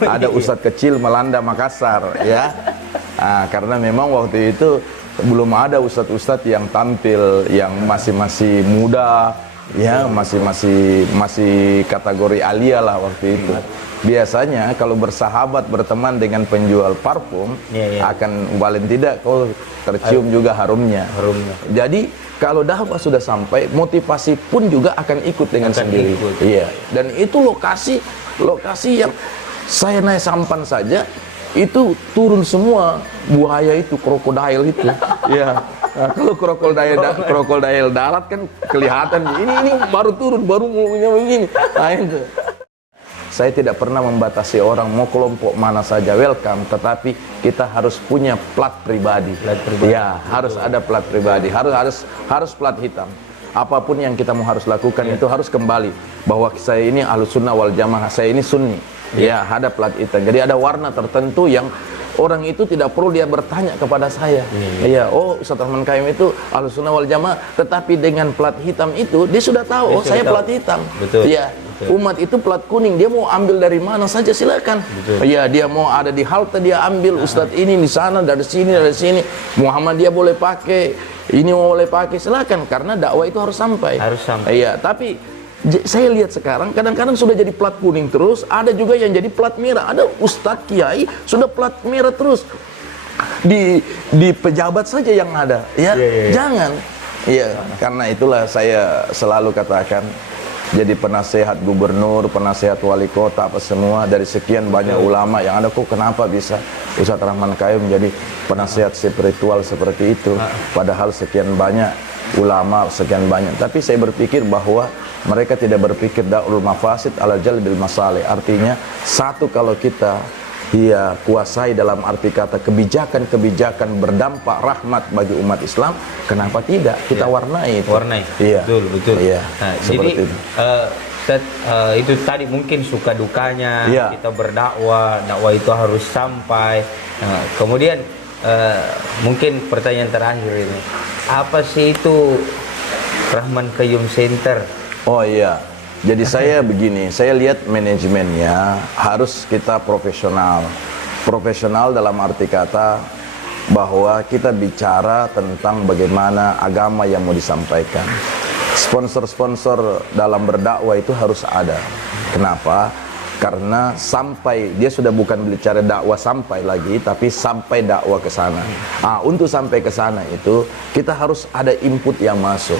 Ada ustadz kecil melanda Makassar ya. Nah, karena memang waktu itu belum ada ustadz-ustadz yang tampil yang masih muda ya, masih kategori alia lah waktu itu. Biasanya kalau bersahabat berteman dengan penjual parfum akan paling tidak kau tercium juga harumnya. Jadi kalau dakwah sudah sampai, motivasi pun juga akan ikut dengan sendiri. Iya. Dan itu lokasi yang saya naik sampan saja itu turun semua buaya itu, krokodil itu. Ya. Nah, kalau krokodil darat kan kelihatan ini baru turun, baru mulainya begini. Nah, itu. Saya tidak pernah membatasi orang mau kelompok mana saja welcome, tetapi kita harus punya plat pribadi. Ya, harus ada plat pribadi, harus plat hitam. Apapun yang kita mau harus lakukan itu harus kembali bahwa saya ini Ahlussunnah wal Jamaah, saya ini Sunni. Ya, ada plat hitam. Jadi ada warna tertentu yang orang itu tidak perlu dia bertanya kepada saya. Iya, oh Ustaz Rahman Qayyum itu Ahlussunnah wal Jamaah, tetapi dengan plat hitam itu dia sudah tahu, oh saya plat hitam. Iya. Umat itu plat kuning, dia mau ambil dari mana saja silakan. Iya, dia mau ada di halte dia ambil, Ustadz ini di sana, dari sini, Muhammad dia boleh pakai, ini boleh pakai, silakan, karena dakwah itu harus sampai. Iya, tapi saya lihat sekarang kadang-kadang sudah jadi plat kuning terus, ada juga yang jadi plat merah. Ada Ustadz Kiai sudah plat merah terus. Di pejabat saja yang ada, ya. Jangan. Iya, karena itulah saya selalu katakan, jadi penasehat gubernur, penasehat wali kota, apa semua dari sekian banyak ulama yang ada, kok kenapa bisa Ustaz Rahman Qayyum menjadi penasehat spiritual seperti itu, padahal sekian banyak ulama, sekian banyak. Tapi saya berpikir bahwa mereka tidak berpikir da'ul mafasid ala jalbil masalih. Artinya satu, kalau kita kuasai dalam arti kata kebijakan-kebijakan berdampak rahmat bagi umat Islam, kenapa tidak kita warnai itu? Iya. Betul. Iya. Nah, jadi itu tadi mungkin suka dukanya kita berdakwah, dakwah itu harus sampai. Nah, kemudian mungkin pertanyaan terakhir ini, apa sih itu Rahman Qayyum Center? Oh iya. Jadi saya begini, saya lihat manajemennya harus kita profesional. Profesional dalam arti kata bahwa kita bicara tentang bagaimana agama yang mau disampaikan. Sponsor-sponsor dalam berdakwah itu harus ada. Kenapa? Karena sampai, dia sudah bukan bicara dakwah sampai lagi, tapi sampai dakwah ke sana. Untuk sampai ke sana itu kita harus ada input yang masuk.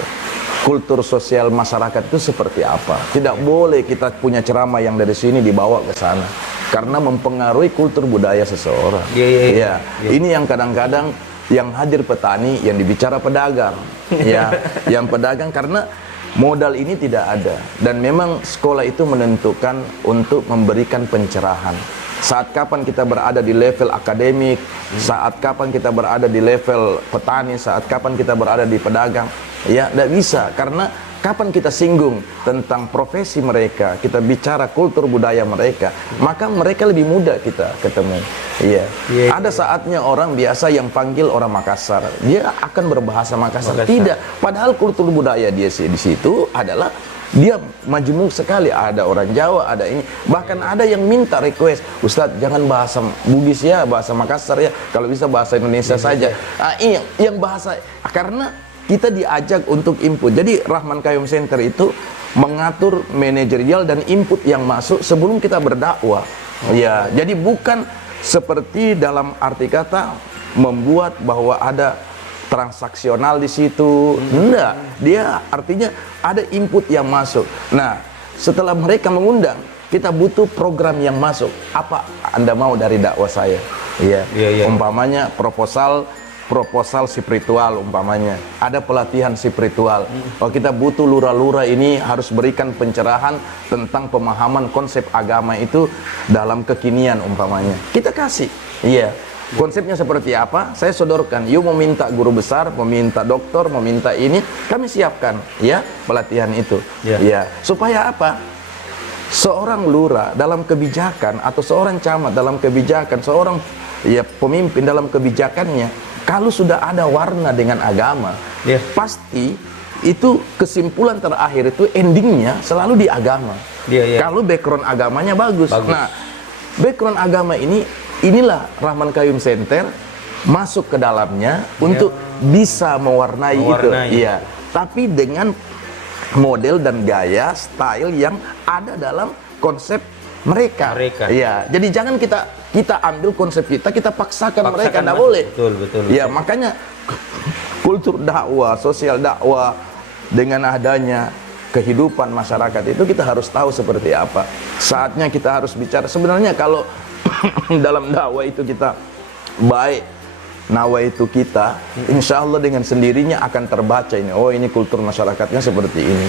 Kultur sosial masyarakat itu seperti apa? Tidak boleh kita punya ceramah yang dari sini dibawa ke sana, karena mempengaruhi kultur budaya seseorang. Ini yang kadang-kadang yang hadir petani, yang dibicara pedagang, yang pedagang, karena modal ini tidak ada. Dan memang sekolah itu menentukan untuk memberikan pencerahan. Saat kapan kita berada di level akademik, saat kapan kita berada di level petani, saat kapan kita berada di pedagang, tidak bisa. Karena kapan kita singgung tentang profesi mereka, kita bicara kultur budaya mereka, maka mereka lebih mudah kita ketemu. Ada saatnya orang biasa yang panggil orang Makassar, dia akan berbahasa Makassar. Tidak, padahal kultur budaya dia di situ adalah dia majemuk sekali, ada orang Jawa, ada ini, bahkan ada yang minta request, Ustadz jangan bahasa Bugis ya, bahasa Makassar ya, kalau bisa bahasa Indonesia saja. Iya, yang bahasa, karena kita diajak untuk input. Jadi Rahman Qayyum Center itu mengatur manajerial dan input yang masuk sebelum kita berdakwah. Jadi bukan seperti dalam arti kata membuat bahwa ada transaksional di situ. Enggak, dia artinya ada input yang masuk. Nah, setelah mereka mengundang, kita butuh program yang masuk. Apa Anda mau dari dakwah saya? Umpamanya proposal spiritual, umpamanya ada pelatihan spiritual. Oh, kita butuh lurah-lurah ini harus berikan pencerahan tentang pemahaman konsep agama itu dalam kekinian, umpamanya kita kasih. Konsepnya seperti apa? Saya sodorkan. Yuk, meminta guru besar, meminta doktor, meminta ini, kami siapkan pelatihan itu. Supaya apa? Seorang lurah dalam kebijakan, atau seorang camat dalam kebijakan, seorang pemimpin dalam kebijakannya, kalau sudah ada warna dengan agama, pasti itu kesimpulan terakhir itu endingnya selalu di agama. Kalau background agamanya bagus. Nah, background agama inilah Rahman Qayyum Center masuk ke dalamnya untuk bisa mewarnai itu. Iya. Tapi dengan model dan gaya, style yang ada dalam konsep mereka. Iya. Jadi jangan kita ambil konsep kita paksakan mereka, tidak boleh. Betul. Ya, makanya kultur dakwah, sosial dakwah dengan adanya kehidupan masyarakat itu kita harus tahu seperti apa. Saatnya kita harus bicara. Sebenarnya kalau dalam dakwah itu kita baik, nawa itu kita, insya Allah dengan sendirinya akan terbaca ini. Oh, ini kultur masyarakatnya seperti ini.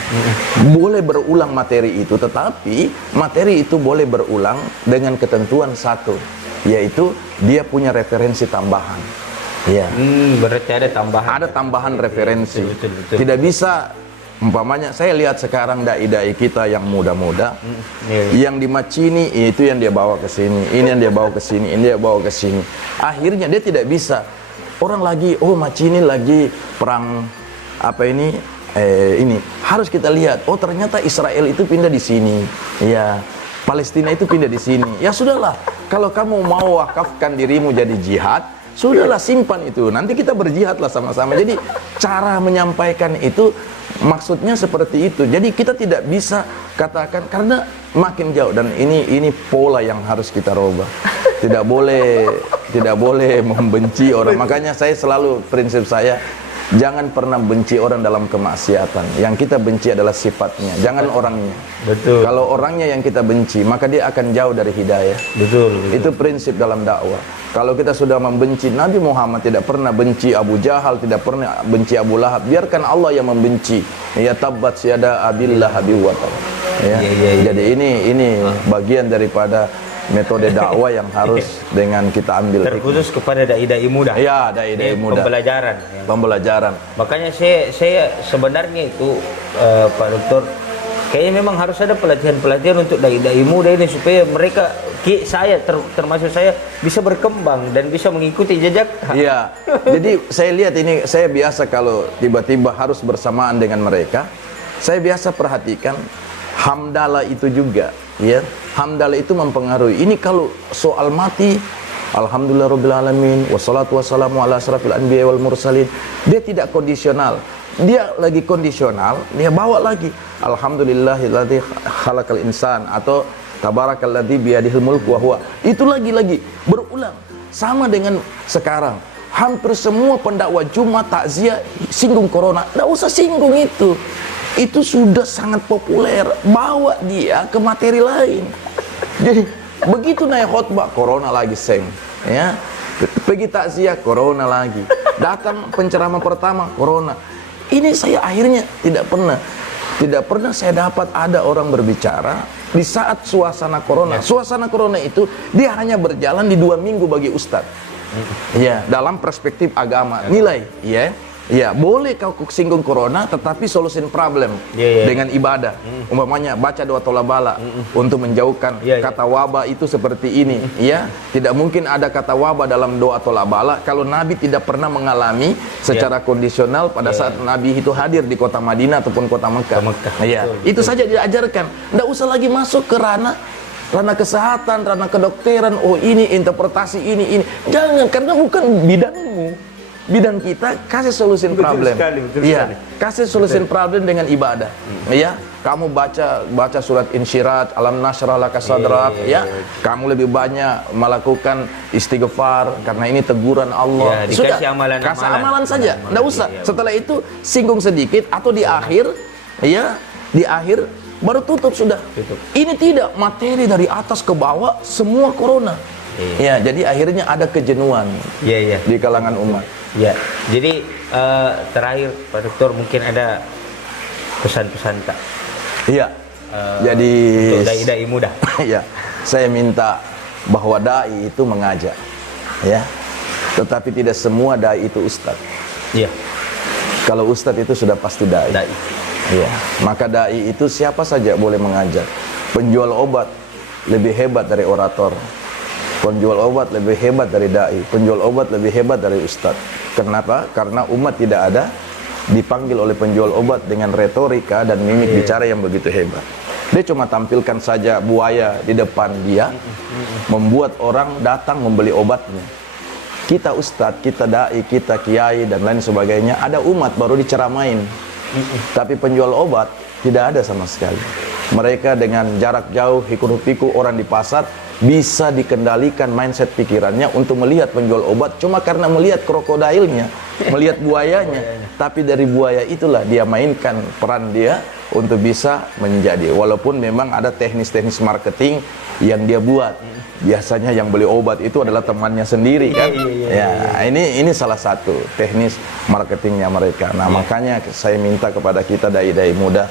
Boleh berulang materi itu, tetapi materi itu boleh berulang dengan ketentuan satu, yaitu dia punya referensi tambahan. Ya. Berarti ada tambahan. Ada tambahan referensi. Betul. Tidak bisa, umpamanya saya lihat sekarang dai-dai kita yang muda-muda, yang di Macini itu yang dia bawa ke sini, ini yang dia bawa ke sini, ini dia bawa ke sini. Akhirnya dia tidak bisa. Orang lagi, oh Macini lagi perang apa ini harus kita lihat. Oh ternyata Israel itu pindah di sini, ya. Palestina itu pindah di sini. Ya sudahlah, kalau kamu mau wakafkan dirimu jadi jihad, sudahlah simpan itu. Nanti kita berjihadlah sama-sama. Jadi cara menyampaikan itu maksudnya seperti itu. Jadi kita tidak bisa katakan karena makin jauh, dan ini pola yang harus kita rubah. Tidak boleh membenci orang. Makanya saya selalu prinsip saya, jangan pernah benci orang dalam kemaksiatan. Yang kita benci adalah sifatnya, jangan orangnya. Betul. Kalau orangnya yang kita benci, maka dia akan jauh dari hidayah. Betul. Itu prinsip dalam dakwah. Kalau kita sudah membenci Nabi Muhammad, tidak pernah benci Abu Jahal, tidak pernah benci Abu Lahab, biarkan Allah yang membenci. Ya tabbat syada abillah wa tab. Ya. Jadi ini bagian daripada metode dakwah yang harus dengan kita ambil. Terkhusus kepada dai-dai muda. Ya, dai-dai muda. Pembelajaran. Pembelajaran. Makanya saya sebenarnya itu Pak Dokter, kayaknya memang harus ada pelatihan-pelatihan untuk dai-dai muda ini supaya mereka, saya termasuk saya, bisa berkembang dan bisa mengikuti jejak. Iya. Jadi saya lihat ini, saya biasa kalau tiba-tiba harus bersamaan dengan mereka, saya biasa perhatikan hamdalah itu juga, ya. Hamdalah itu mempengaruhi. Ini kalau soal mati, alhamdulillahirabbil alamin wassalatu wassalamu ala asrafil anbiya wal mursalin. Dia tidak kondisional. Dia lagi kondisional, dia bawa lagi alhamdulillahilladzi khalaqal insan atau tabarakalladzi biyadihil mulku wa huwa. Itu lagi berulang. Sama dengan sekarang. Hampir semua pendakwah Jumat takziah singgung corona. Enggak usah singgung itu. Itu sudah sangat populer. Bawa dia ke materi lain. Jadi begitu naik khutbah, corona lagi seng, ya. Pergi takziah, corona lagi. Datang penceramah pertama, corona. Ini saya akhirnya tidak pernah saya dapat ada orang berbicara di saat suasana corona. Suasana corona itu dia hanya berjalan di 2 minggu bagi ustadz. Ya, dalam perspektif agama, nilai, ya. Ya, boleh kau singgung corona tetapi solusin problem dengan ibadah. Umpamanya baca doa tolabala untuk menjauhkan kata wabah itu seperti ini, ya. Tidak mungkin ada kata wabah dalam doa tolabala kalau Nabi tidak pernah mengalami secara kondisional pada saat Nabi itu hadir di kota Madinah ataupun kota Mekah. Ya, itu saja diajarkan. Tidak usah lagi masuk ke ranah kesehatan, ranah kedokteran. Oh, ini interpretasi ini. Jangan, karena bukan bidangmu. Bidang kita kasih solusi problem. Iya, kasih solusi problem dengan ibadah. Ya, kamu baca surat Insyirat, Alam Nashrah Laka Sadrak, ya. Kamu lebih banyak melakukan istighfar karena ini teguran Allah. Sudah, kasih amalan saja. Enggak usah. Setelah itu singgung sedikit atau di akhir, ya, di akhir baru tutup sudah. Ini tidak materi dari atas ke bawah semua corona. Ya, jadi akhirnya ada kejenuhan di kalangan umat. Ya, jadi terakhir Pak Dokter mungkin ada pesan-pesan Kak. Iya. Jadi untuk dai-dai muda. Iya. Saya minta bahwa dai itu mengajak, ya. Tetapi tidak semua dai itu ustadz. Iya. Kalau ustadz itu sudah pasti dai. Iya. Maka dai itu siapa saja boleh mengajak. Penjual obat lebih hebat dari orator. Penjual obat lebih hebat dari dai, penjual obat lebih hebat dari ustadz. Kenapa? Karena umat tidak ada dipanggil oleh penjual obat dengan retorika dan mimik bicara yang begitu hebat. Dia cuma tampilkan saja buaya di depan dia, membuat orang datang membeli obatnya. Kita ustadz, kita dai, kita kiai dan lain sebagainya, ada umat baru diceramain. Tapi penjual obat tidak ada sama sekali. Mereka dengan jarak jauh, hiku-piku orang di pasar, bisa dikendalikan mindset pikirannya untuk melihat penjual obat cuma karena melihat krokodilnya, melihat buayanya. Tapi dari buaya itulah dia mainkan peran dia untuk bisa menjadi, walaupun memang ada teknis-teknis marketing yang dia buat. Biasanya yang beli obat itu adalah temannya sendiri kan. Ini salah satu teknis marketingnya mereka. Nah, makanya saya minta kepada kita dai-dai muda,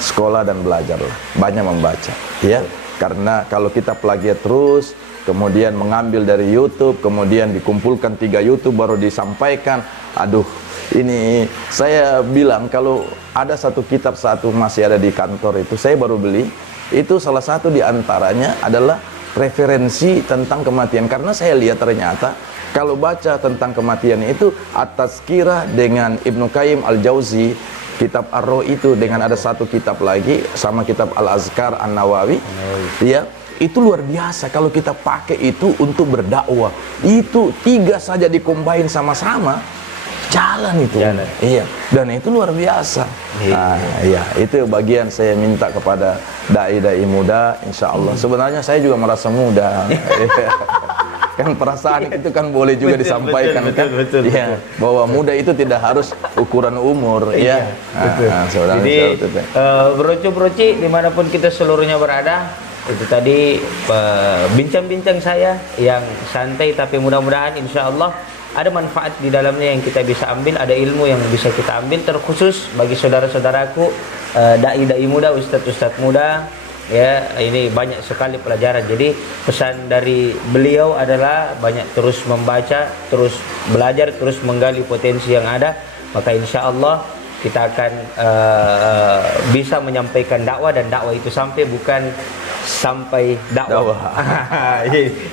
sekolah dan belajarlah, banyak membaca ya. Karena kalau kita plagiat terus, kemudian mengambil dari YouTube, kemudian dikumpulkan 3 YouTube baru disampaikan, aduh, ini saya bilang kalau ada satu kitab masih ada di kantor itu, saya baru beli, itu salah satu diantaranya adalah referensi tentang kematian. Karena saya lihat ternyata kalau baca tentang kematian itu At-Tazkirah dengan Ibnu Qayyim Al-Jauzi, kitab Ar-Ruh itu, dengan ada satu kitab lagi sama kitab Al-Azkar An-Nawawi, ya, itu luar biasa kalau kita pakai itu untuk berdakwah. Itu 3 saja dikombain sama-sama, jalan itu. Iya, dan itu luar biasa. Nah, iya, itu bagian saya minta kepada dai-dai muda, insya Allah. Sebenarnya saya juga merasa muda. Kan perasaan itu kan boleh juga disampaikan, betul, ya, bahwa muda itu tidak harus ukuran umur, ya. Jadi broci dimanapun kita seluruhnya berada, itu tadi bincang-bincang saya yang santai, tapi mudah-mudahan insya Allah ada manfaat di dalamnya yang kita bisa ambil, ada ilmu yang bisa kita ambil, terkhusus bagi saudara-saudaraku dai-dai muda, ustadz-ustadz muda. Ya, ini banyak sekali pelajaran. Jadi pesan dari beliau adalah banyak terus membaca, terus belajar, terus menggali potensi yang ada. Maka insya Allah kita akan bisa menyampaikan dakwah, dan dakwah itu sampai bukan sampai dakwah.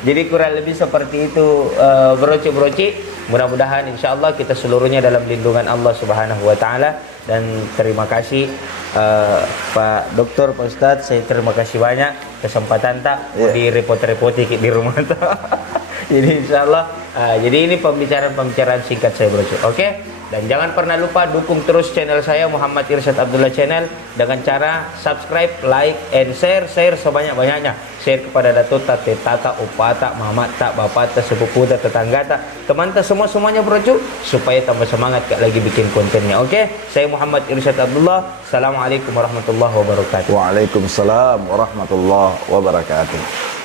Jadi kurang lebih seperti itu, broci-broci. Mudah-mudahan insya Allah kita seluruhnya dalam lindungan Allah Subhanahu wa Ta'ala. Dan terima kasih Pak Dokter, Pak Ustadz, saya terima kasih banyak kesempatan tak di repot-repoti di rumah tak. Jadi insya Allah, jadi ini pembicaraan singkat saya, bro. Oke? Dan jangan pernah lupa dukung terus channel saya Muhammad Irsyad Abdullah Channel dengan cara subscribe, like, and share sebanyak-banyaknya. Share kepada datuk, tate, tata, upata, mamat, tak, bapak, tak, sepupu, tak, tetangga, tak, teman, tak, semuanya bro, supaya tambah semangat kak lagi bikin kontennya. Oke? Saya Muhammad Irsyad Abdullah. Assalamualaikum warahmatullahi wabarakatuh. Waalaikumsalam warahmatullahi wabarakatuh.